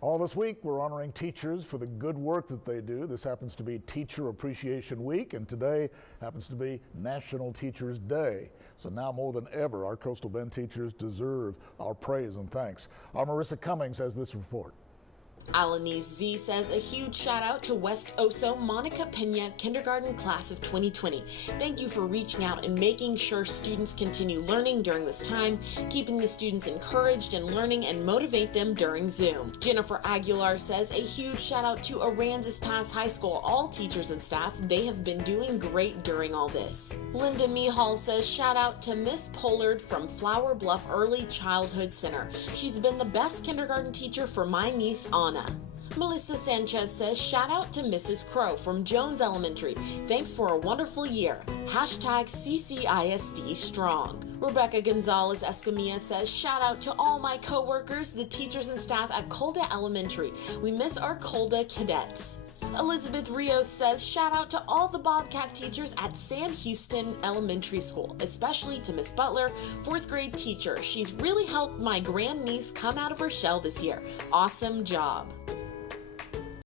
All this week, we're honoring teachers for the good work that they do. This happens to be Teacher Appreciation Week, and today happens to be National Teachers Day. So now more than ever, our Coastal Bend teachers deserve our praise and thanks. Our Marissa Cummings has this report. Alanis Z says a huge shout out to West Oso Monica Pena Kindergarten Class of 2020. Thank you for reaching out and making sure students continue learning during this time, keeping the students encouraged and learning and motivate them during Zoom. Jennifer Aguilar says a huge shout out to Aransas Pass High School, all teachers and staff. They have been doing great during all this. Linda Mihal says shout out to Miss Pollard from Flower Bluff Early Childhood Center. She's been the best kindergarten teacher for my niece Anna. Melissa Sanchez says shout out to Mrs. Crow from Jones Elementary. Thanks for a wonderful year. Hashtag CCISD strong. Rebecca Gonzalez Escamilla says shout out to all my coworkers, the teachers and staff at Colda Elementary. We miss our Colda cadets. Elizabeth Rios says shout out to all the Bobcat teachers at Sam Houston Elementary School, especially to Miss Butler, 4th grade teacher. She's really helped my grandniece come out of her shell this year. Awesome job.